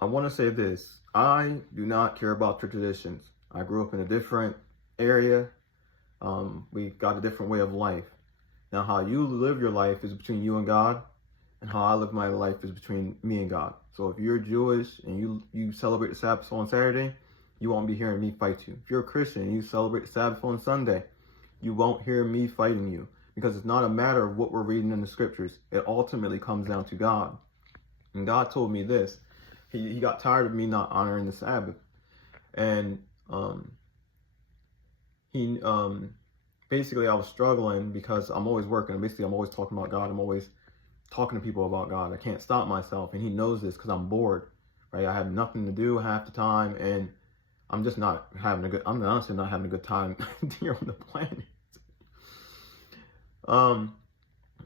I want to say this. I do not care about traditions. I grew up in a different area. We got a different way of life. Now, how you live your life is between you and God, and how I live my life is between me and God. So if you're Jewish and you celebrate the Sabbath on Saturday, you won't be hearing me fight you. If you're a Christian and you celebrate the Sabbath on Sunday, you won't hear me fighting you, because it's not a matter of what we're reading in the scriptures. It ultimately comes down to God. And God told me this. He got tired of me not honoring the Sabbath. And he basically, I was struggling because I'm always working. Basically, I'm always talking about God. I'm always talking to people about God. I can't stop myself. And he knows this because I'm bored, right? I have nothing to do half the time. And I'm just not having a good, I'm honestly not having a good time here on the planet.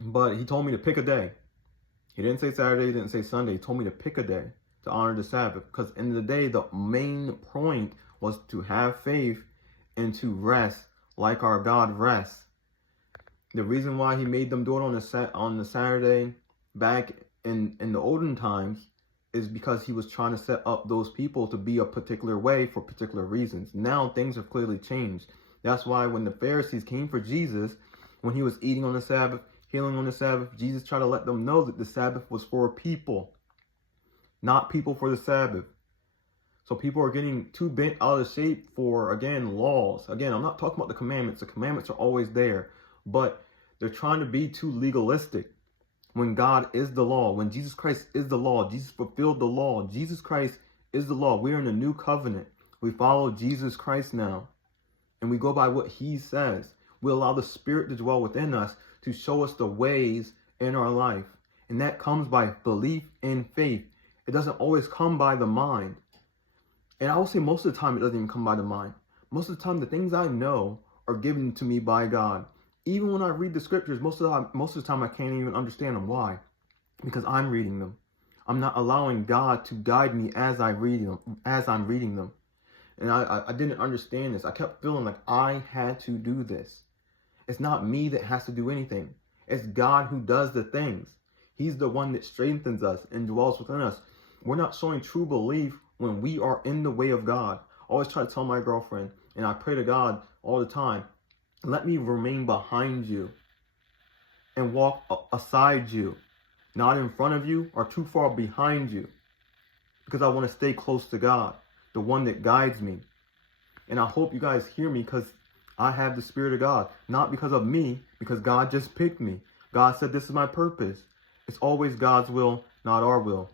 But he told me to pick a day. He didn't say Saturday, he didn't say Sunday. He told me to pick a day to honor the Sabbath. Because in the day, the main point was to have faith and to rest like our God rests. The reason why he made them do it on the Saturday back in the olden times is because he was trying to set up those people to be a particular way for particular reasons. Now things have clearly changed. That's why when the Pharisees came for Jesus, when he was eating on the Sabbath, healing on the Sabbath, Jesus tried to let them know that the Sabbath was for people, not people for the Sabbath. So people are getting too bent out of shape for, again, laws. Again, I'm not talking about the commandments. The commandments are always there, but they're trying to be too legalistic when God is the law, when Jesus Christ is the law. Jesus fulfilled the law. Jesus Christ is the law. We're in a new covenant. We follow Jesus Christ now, and we go by what he says. We allow the Spirit to dwell within us to show us the ways in our life. And that comes by belief and faith. It doesn't always come by the mind. And I will say most of the time it doesn't even come by the mind. Most of the time the things I know are given to me by God. Even when I read the scriptures, most of the time I can't even understand them. Why? Because I'm reading them. I'm not allowing God to guide me as I'm reading them. And I didn't understand this. I kept feeling like I had to do this. It's not me that has to do anything. It's God who does the things. He's the one that strengthens us and dwells within us. We're not showing true belief when we are in the way of God. I always try to tell my girlfriend, and I pray to God all the time, let me remain behind you and walk aside you, not in front of you or too far behind you, because I want to stay close to God, the one that guides me. And I hope you guys hear me, because I have the Spirit of God, not because of me, because God just picked me. God said this is my purpose. It's always God's will, not our will.